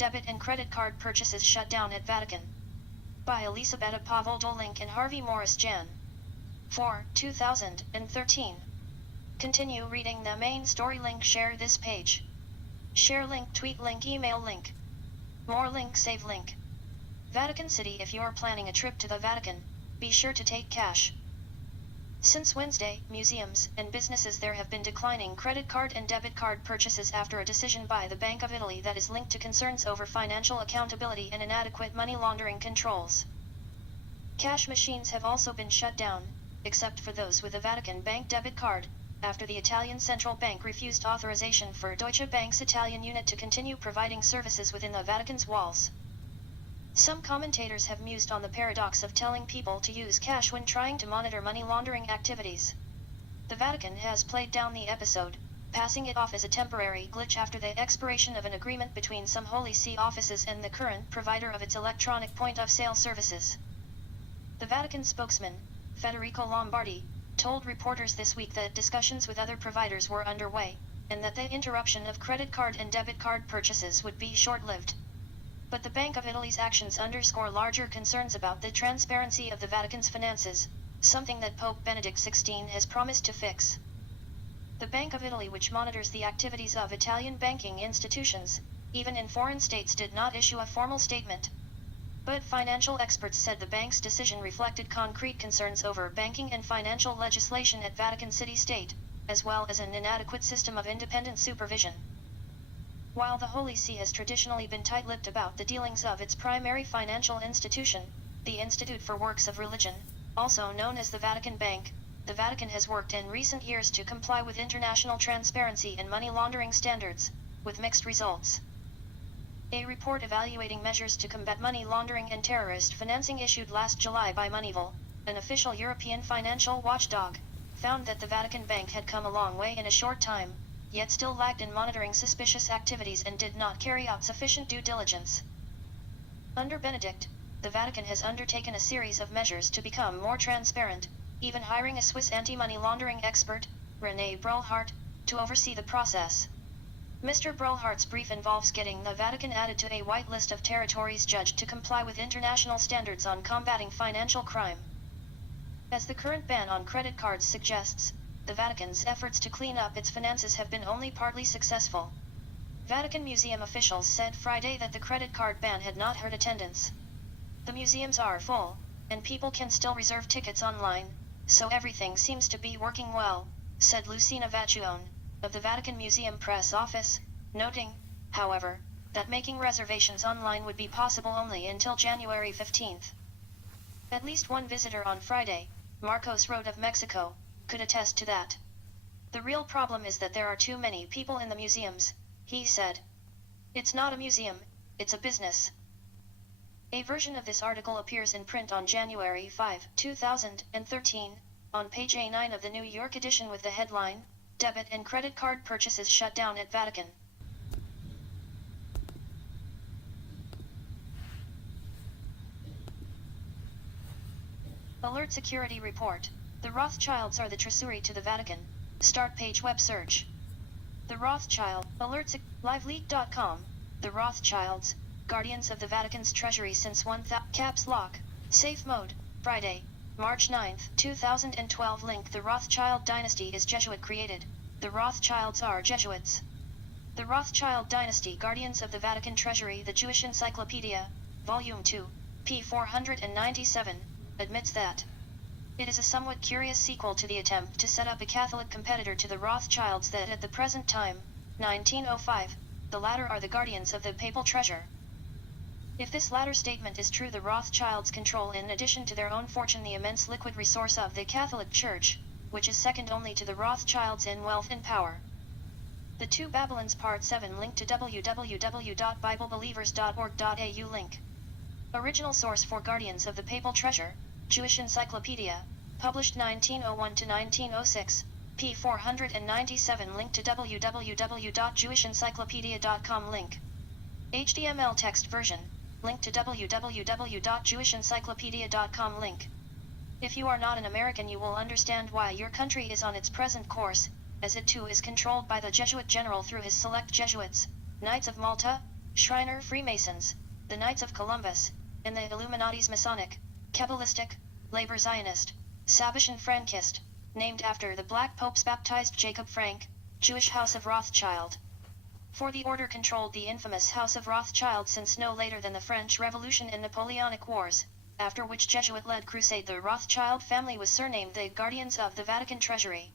debit and credit card purchases shut down at Vatican. By Elisabetta Pavoldo. Link and Harvey Morris. Jan. 4, 2013. Continue reading the main story. Link. Share this page. Share link. Tweet link. Email link. More link. Save link. Vatican City. If you're planning a trip to the Vatican, be sure to take cash. Since Wednesday, museums and businesses there have been declining credit card and debit card purchases after a decision by the Bank of Italy that is linked to concerns over financial accountability and inadequate money laundering controls. Cash machines have also been shut down, except for those with a Vatican Bank debit card, after the Italian Central Bank refused authorization for Deutsche Bank's Italian unit to continue providing services within the Vatican's walls. Some commentators have mused on the paradox of telling people to use cash when trying to monitor money laundering activities. The Vatican has played down the episode, passing it off as a temporary glitch after the expiration of an agreement between some Holy See offices and the current provider of its electronic point-of-sale services. The Vatican spokesman, Federico Lombardi, told reporters this week that discussions with other providers were underway, and that the interruption of credit card and debit card purchases would be short-lived. But the Bank of Italy's actions underscore larger concerns about the transparency of the Vatican's finances, something that Pope Benedict XVI has promised to fix. The Bank of Italy, which monitors the activities of Italian banking institutions, even in foreign states, did not issue a formal statement. But financial experts said the bank's decision reflected concrete concerns over banking and financial legislation at Vatican City State, as well as an inadequate system of independent supervision. While the Holy See has traditionally been tight-lipped about the dealings of its primary financial institution, the Institute for Works of Religion, also known as the Vatican Bank, the Vatican has worked in recent years to comply with international transparency and money laundering standards, with mixed results. A report evaluating measures to combat money laundering and terrorist financing issued last July by Moneyval, an official European financial watchdog, found that the Vatican Bank had come a long way in a short time, yet still lagged in monitoring suspicious activities and did not carry out sufficient due diligence. Under Benedict, the Vatican has undertaken a series of measures to become more transparent, even hiring a Swiss anti-money laundering expert, René Brulhart, to oversee the process. Mr. Brulhart's brief involves getting the Vatican added to a white list of territories judged to comply with international standards on combating financial crime. As the current ban on credit cards suggests, the Vatican's efforts to clean up its finances have been only partly successful. Vatican Museum officials said Friday that the credit card ban had not hurt attendance. The museums are full, and people can still reserve tickets online, so everything seems to be working well, said Lucina Vaccione, of the Vatican Museum Press Office, noting, however, that making reservations online would be possible only until January 15th. At least one visitor on Friday, Marcos Road of Mexico, could attest to that. The real problem is that there are too many people in the museums, he said. It's not a museum, it's a business. A version of this article appears in print on January 5, 2013, on page A9 of the New York edition with the headline, Debit and Credit Card Purchases Shut Down at Vatican. Alert Security Report. The Rothschilds are the tracery to the Vatican. Start page web search. The Rothschild, alerts, liveleak.com. The Rothschilds, guardians of the Vatican's treasury since 1000, caps lock, safe mode, Friday, March 9, 2012. Link. The Rothschild dynasty is Jesuit created. The Rothschilds are Jesuits. The Rothschild dynasty, guardians of the Vatican treasury. The Jewish Encyclopedia, Volume 2, p. 497, admits that it is a somewhat curious sequel to the attempt to set up a Catholic competitor to the Rothschilds that at the present time, 1905, the latter are the guardians of the papal treasure. If this latter statement is true, the Rothschilds control, in addition to their own fortune, the immense liquid resource of the Catholic Church, which is second only to the Rothschilds in wealth and power. The Two Babylons Part 7. Link to www.biblebelievers.org.au. Link. Original source for Guardians of the Papal Treasure, Jewish Encyclopedia, published 1901 to 1906, p. 497. Link to www.jewishencyclopedia.com. Link. HTML text version, link to www.jewishencyclopedia.com. Link. If you are not an American, you will understand why your country is on its present course, as it too is controlled by the Jesuit general through his select Jesuits, Knights of Malta, Shriner Freemasons, the Knights of Columbus, and the Illuminati's Masonic, Kabbalistic, Labor Zionist, Savage and Frankist, named after the Black Popes baptized Jacob Frank, Jewish House of Rothschild. For the order controlled the infamous House of Rothschild since no later than the French Revolution and Napoleonic Wars, after which Jesuit-led crusade the Rothschild family was surnamed the Guardians of the Vatican Treasury.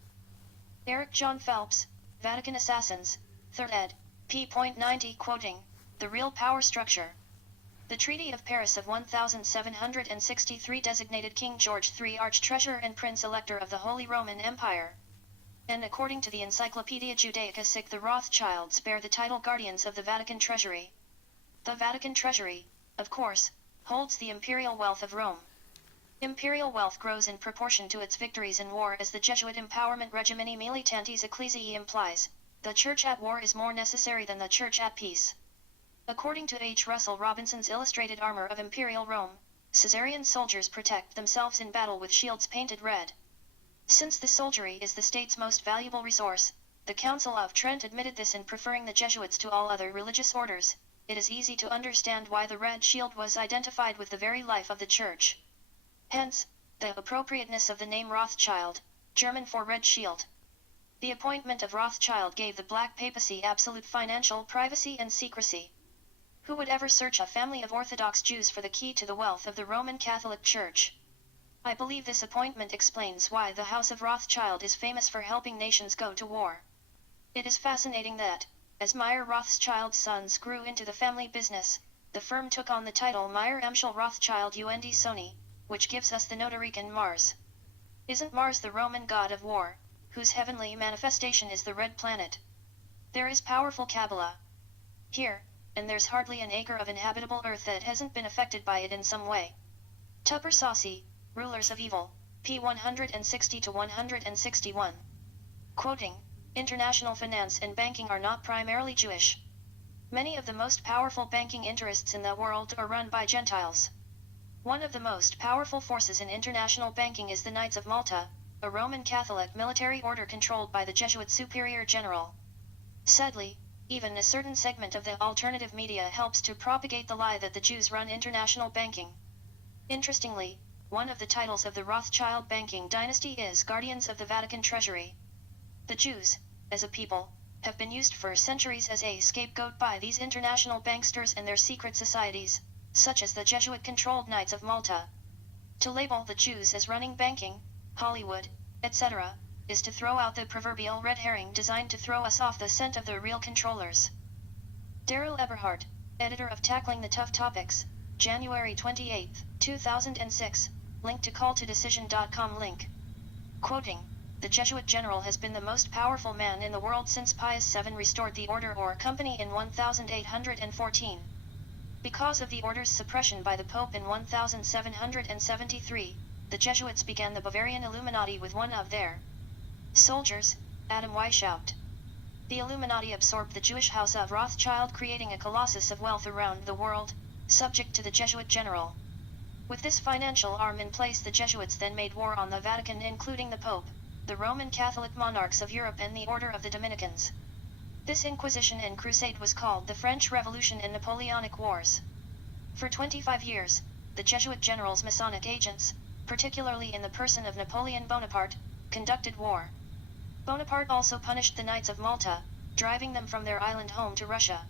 Eric John Phelps, Vatican Assassins, 3rd ed., p.90 quoting, The Real Power Structure. The Treaty of Paris of 1763 designated King George III Arch-Treasurer and Prince-Elector of the Holy Roman Empire. And according to the Encyclopedia Judaica the Rothschilds bear the title Guardians of the Vatican Treasury. The Vatican Treasury, of course, holds the imperial wealth of Rome. Imperial wealth grows in proportion to its victories in war, as the Jesuit empowerment Regimini Militantis Ecclesiae implies. The Church at war is more necessary than the Church at peace. According to H. Russell Robinson's Illustrated Armor of Imperial Rome, Caesarian soldiers protect themselves in battle with shields painted red. Since the soldiery is the state's most valuable resource, the Council of Trent admitted this in preferring the Jesuits to all other religious orders. It is easy to understand why the red shield was identified with the very life of the Church. Hence, the appropriateness of the name Rothschild, German for red shield. The appointment of Rothschild gave the Black Papacy absolute financial privacy and secrecy. Who would ever search a family of Orthodox Jews for the key to the wealth of the Roman Catholic Church? I believe this appointment explains why the House of Rothschild is famous for helping nations go to war. It is fascinating that, as Meyer Rothschild's sons grew into the family business, the firm took on the title Meyer Emschel Rothschild und Sony, which gives us the Notarican Mars. Isn't Mars the Roman god of war, whose heavenly manifestation is the red planet? There is powerful Kabbalah here, and there's hardly an acre of inhabitable earth that hasn't been affected by it in some way. Tupper Saucy, Rulers of Evil, p. 160-161. Quoting, International finance and banking are not primarily Jewish. Many of the most powerful banking interests in the world are run by Gentiles. One of the most powerful forces in international banking is the Knights of Malta, a Roman Catholic military order controlled by the Jesuit Superior General. Sadly, even a certain segment of the alternative media helps to propagate the lie that the Jews run international banking. Interestingly, one of the titles of the Rothschild banking dynasty is Guardians of the Vatican Treasury. The Jews, as a people, have been used for centuries as a scapegoat by these international banksters and their secret societies, such as the Jesuit-controlled Knights of Malta. To label the Jews as running banking, Hollywood, etc., is to throw out the proverbial red herring designed to throw us off the scent of the real controllers. Daryl Eberhardt, editor of Tackling the Tough Topics, January 28, 2006, link to calltodecision.com link. Quoting, The Jesuit general has been the most powerful man in the world since Pius VII restored the order or company in 1814. Because of the order's suppression by the Pope in 1773, the Jesuits began the Bavarian Illuminati with one of their soldiers, Adam Weishaupt. The Illuminati absorbed the Jewish house of Rothschild, creating a colossus of wealth around the world, subject to the Jesuit general. With this financial arm in place, the Jesuits then made war on the Vatican, including the Pope, the Roman Catholic monarchs of Europe, and the Order of the Dominicans. This Inquisition and crusade was called the French Revolution and Napoleonic Wars. For 25 years, the Jesuit generals' Masonic agents, particularly in the person of Napoleon Bonaparte, conducted war. Bonaparte also punished the Knights of Malta, driving them from their island home to Russia.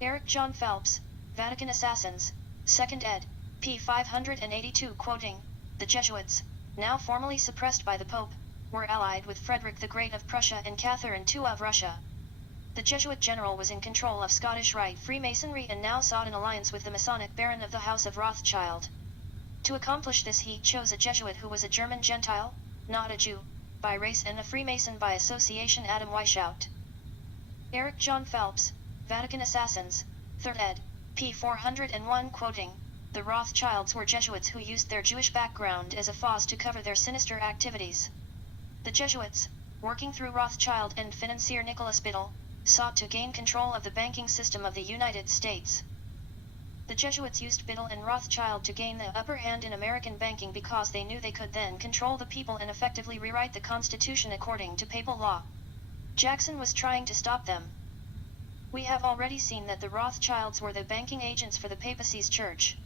Eric John Phelps, Vatican Assassins, 2nd ed., p. 582 quoting, The Jesuits, now formally suppressed by the Pope, were allied with Frederick the Great of Prussia and Catherine II of Russia. The Jesuit general was in control of Scottish Rite Freemasonry and now sought an alliance with the Masonic Baron of the House of Rothschild. To accomplish this, he chose a Jesuit who was a German Gentile, not a Jew, by race, and a Freemason by association, Adam Weishaupt. Eric John Phelps, Vatican Assassins, 3rd ed., p. 401 quoting, The Rothschilds were Jesuits who used their Jewish background as a faux to cover their sinister activities. The Jesuits, working through Rothschild and financier Nicholas Biddle, sought to gain control of the banking system of the United States. The Jesuits used Biddle and Rothschild to gain the upper hand in American banking because they knew they could then control the people and effectively rewrite the Constitution according to papal law. Jackson was trying to stop them. We have already seen that the Rothschilds were the banking agents for the papacy's church.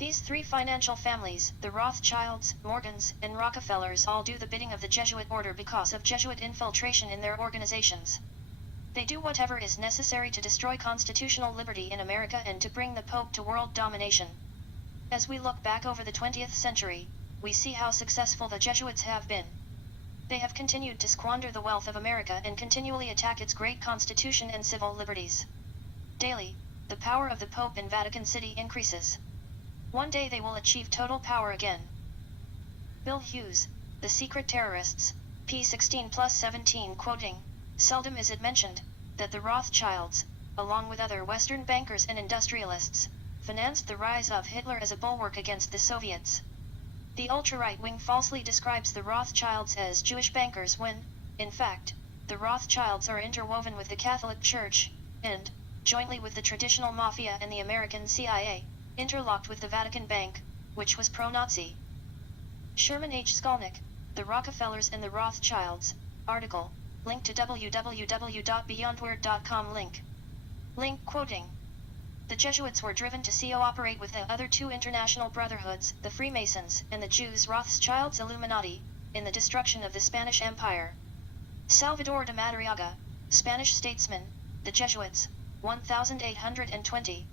These three financial families, the Rothschilds, Morgans, and Rockefellers, all do the bidding of the Jesuit order because of Jesuit infiltration in their organizations. They do whatever is necessary to destroy constitutional liberty in America and to bring the Pope to world domination. As we look back over the 20th century, we see how successful the Jesuits have been. They have continued to squander the wealth of America and continually attack its great constitution and civil liberties. Daily, the power of the Pope in Vatican City increases. One day they will achieve total power again. Bill Hughes, The Secret Terrorists, p. 16+17, quoting, "Seldom is it mentioned that the Rothschilds, along with other Western bankers and industrialists, financed the rise of Hitler as a bulwark against the Soviets. The ultra-right wing falsely describes the Rothschilds as Jewish bankers when, in fact, the Rothschilds are interwoven with the Catholic Church, and, jointly with the traditional mafia and the American CIA, interlocked with the Vatican Bank, which was pro-Nazi." Sherman H. Skolnick, The Rockefellers and the Rothschilds, article, link to www.beyondword.com link. Link quoting. The Jesuits were driven to cooperate with the other two international brotherhoods, the Freemasons and the Jews Rothschilds Illuminati, in the destruction of the Spanish Empire. Salvador de Madariaga, Spanish statesman, The Jesuits, 1820.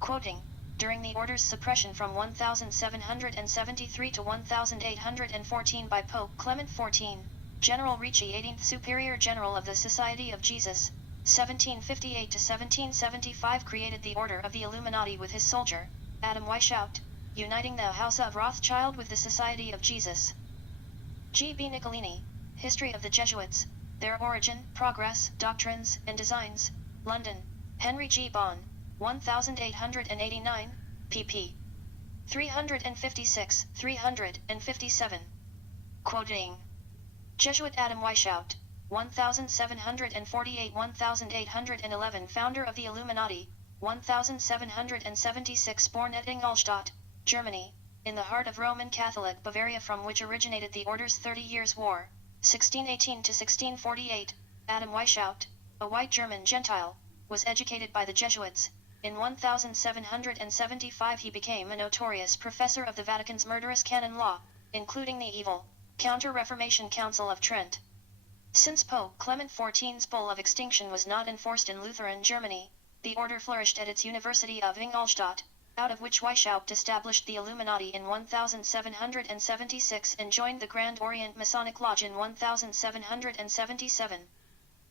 Quoting, "During the order's suppression from 1773 to 1814 by Pope Clement XIV, General Ricci, 18th Superior General of the Society of Jesus, 1758 to 1775, created the Order of the Illuminati with his soldier, Adam Weishaupt, uniting the House of Rothschild with the Society of Jesus." G. B. Niccolini, History of the Jesuits, Their Origin, Progress, Doctrines, and Designs, London, Henry G. Bond, 1889, pp. 356-357. Quoting. Jesuit Adam Weishaupt, 1748-1811, founder of the Illuminati, 1776, born at Ingolstadt, Germany, in the heart of Roman Catholic Bavaria, from which originated the Order's 30 Years' War, 1618 to 1648. Adam Weishaupt, a white German Gentile, was educated by the Jesuits. In 1775 he became a notorious professor of the Vatican's murderous canon law, including the evil Counter-Reformation Council of Trent. Since Pope Clement XIV's bull of extinction was not enforced in Lutheran Germany, the order flourished at its University of Ingolstadt, out of which Weishaupt established the Illuminati in 1776 and joined the Grand Orient Masonic Lodge in 1777.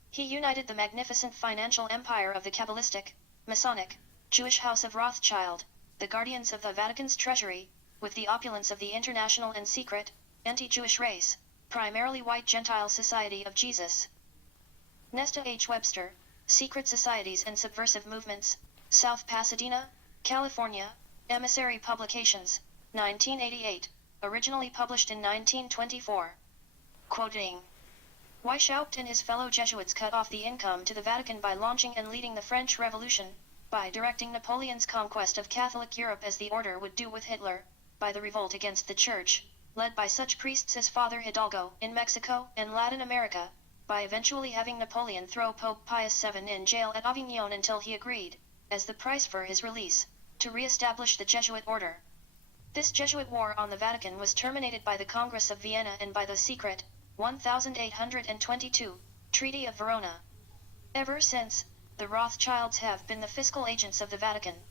He united the magnificent financial empire of the Kabbalistic, Masonic, Jewish House of Rothschild, the guardians of the Vatican's treasury, with the opulence of the international and secret, anti-Jewish race, primarily white Gentile Society of Jesus. Nesta H. Webster, Secret Societies and Subversive Movements, South Pasadena, California, Emissary Publications, 1988, originally published in 1924. Quoting. Weishaupt and his fellow Jesuits cut off the income to the Vatican by launching and leading the French Revolution, by directing Napoleon's conquest of Catholic Europe as the order would do with Hitler, by the revolt against the Church, led by such priests as Father Hidalgo in Mexico and Latin America, by eventually having Napoleon throw Pope Pius VII in jail at Avignon until he agreed, as the price for his release, to re-establish the Jesuit order. This Jesuit war on the Vatican was terminated by the Congress of Vienna and by the secret, 1822, Treaty of Verona. Ever since, the Rothschilds have been the fiscal agents of the Vatican.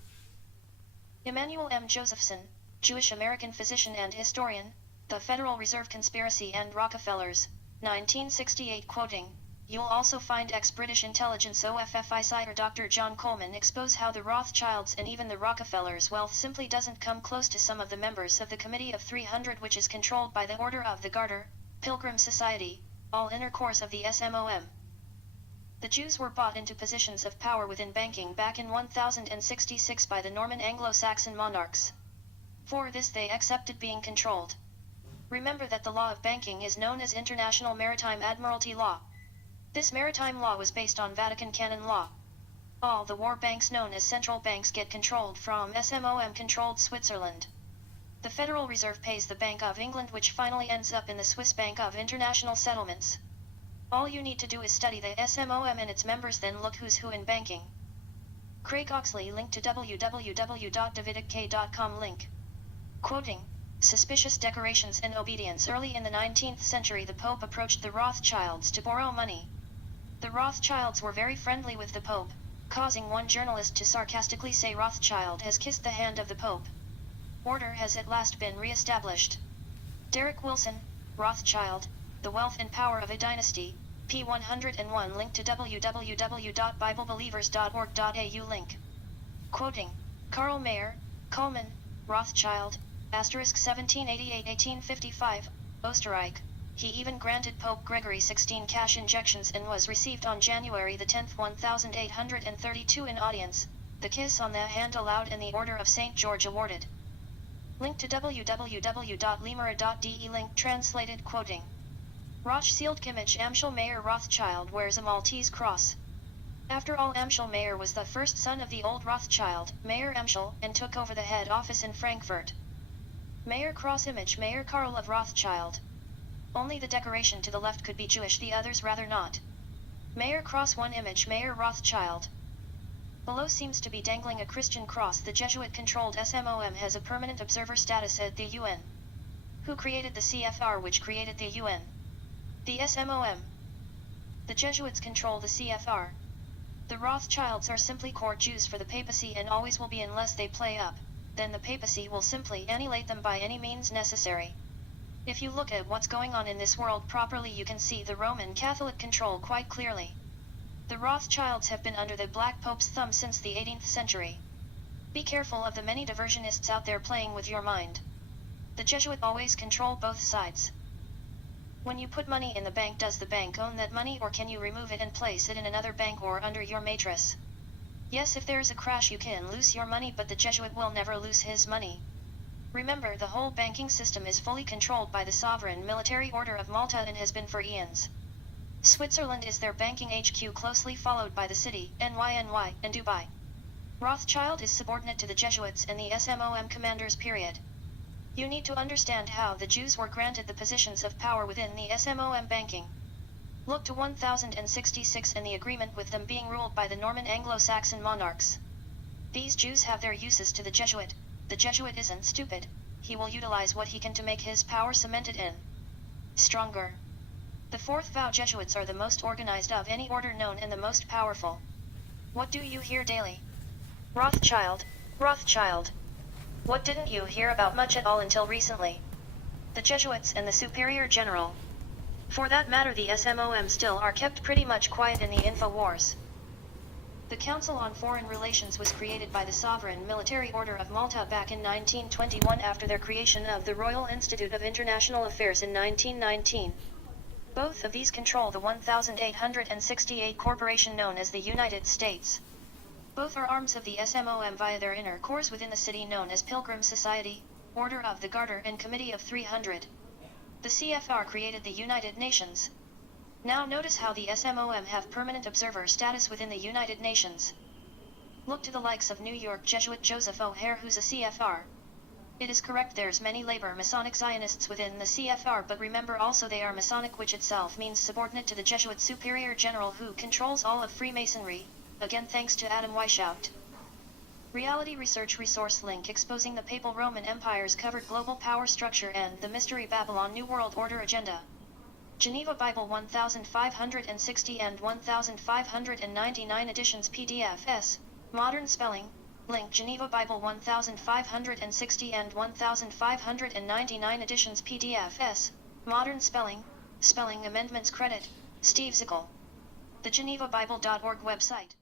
Emanuel M. Josephson, Jewish American physician and historian, The Federal Reserve Conspiracy and Rockefellers, 1968, quoting, "You'll also find ex-British intelligence OFFICIR Dr. John Coleman expose how the Rothschilds and even the Rockefellers' wealth simply doesn't come close to some of the members of the Committee of 300, which is controlled by the Order of the Garter, Pilgrim Society, all inner course of the SMOM. The Jews were bought into positions of power within banking back in 1066 by the Norman Anglo-Saxon monarchs. For this they accepted being controlled. Remember that the law of banking is known as International Maritime Admiralty Law. This maritime law was based on Vatican canon law. All the war banks known as central banks get controlled from SMOM-controlled Switzerland. The Federal Reserve pays the Bank of England, which finally ends up in the Swiss Bank of International Settlements. All you need to do is study the SMOM and its members, then look who's who in banking. Craig Oxley, link to www.davidk.com link. Quoting, "Suspicious decorations and obedience." Early in the 19th century, the Pope approached the Rothschilds to borrow money. The Rothschilds were very friendly with the Pope, causing one journalist to sarcastically say Rothschild has kissed the hand of the Pope. Order has at last been re-established. Derek Wilson, Rothschild, The Wealth and Power of a Dynasty, p. 101, link to www.biblebelievers.org.au link. Quoting, Karl Mayer, Kuhlmann, Rothschild, *, 1788-1855, Österreich. He even granted Pope Gregory XVI cash injections and was received on January 10, 1832 in audience, the kiss on the hand allowed and the Order of St. George awarded. Link to www.limera.de link translated. Quoting, Rothschild image Amschel Mayer Rothschild wears a Maltese cross. After all, Amschel Mayer was the first son of the old Rothschild, Mayer Amschel, and took over the head office in Frankfurt. Mayer cross image Mayer Karl of Rothschild. Only the decoration to the left could be Jewish, the others rather not. Mayer cross 1 image Mayer Rothschild. Below seems to be dangling a Christian cross. The Jesuit-controlled SMOM has a permanent observer status at the UN. Who created the CFR, which created the UN? The SMOM. The Jesuits control the CFR. The Rothschilds are simply court Jews for the papacy and always will be unless they play up. Then the papacy will simply annihilate them by any means necessary. If you look at what's going on in this world properly, you can see the Roman Catholic control quite clearly. The Rothschilds have been under the Black Pope's thumb since the 18th century. Be careful of the many diversionists out there playing with your mind. The Jesuit always control both sides. When you put money in the bank, does the bank own that money, or can you remove it and place it in another bank or under your mattress? Yes, if there's a crash you can lose your money, but the Jesuit will never lose his money. Remember, the whole banking system is fully controlled by the Sovereign Military Order of Malta and has been for eons. Switzerland is their banking HQ, closely followed by the city, NYNY, and Dubai. Rothschild is subordinate to the Jesuits and the SMOM commanders, period. You need to understand how the Jews were granted the positions of power within the SMOM banking. Look to 1066 and the agreement with them being ruled by the Norman Anglo-Saxon monarchs. These Jews have their uses to the Jesuit. The Jesuit isn't stupid. He will utilize what he can to make his power cemented in stronger. The fourth vow Jesuits are the most organized of any order known and the most powerful. What do you hear daily? Rothschild, Rothschild. What didn't you hear about much at all until recently? The Jesuits and the Superior General. For that matter, the SMOM still are kept pretty much quiet in the info wars. The Council on Foreign Relations was created by the Sovereign Military Order of Malta back in 1921 after their creation of the Royal Institute of International Affairs in 1919. Both of these control the 1868 corporation known as the United States. Both are arms of the SMOM via their inner cores within the city known as Pilgrim Society, Order of the Garter, and Committee of 300. The CFR created the United Nations. Now notice how the SMOM have permanent observer status within the United Nations. Look to the likes of New York Jesuit Joseph O'Hare, who's a CFR. It is correct there's many labor Masonic Zionists within the CFR, but remember also they are Masonic, which itself means subordinate to the Jesuit Superior General who controls all of Freemasonry, again thanks to Adam Weishaupt. Reality Research Resource link exposing the Papal Roman Empire's covered global power structure and the Mystery Babylon New World Order agenda. Geneva Bible 1560 and 1599 editions PDFs, modern spelling. Link Geneva Bible 1560 and 1599 editions PDFs, modern spelling, spelling amendments. Credit, Steve Zickel. The GenevaBible.org website.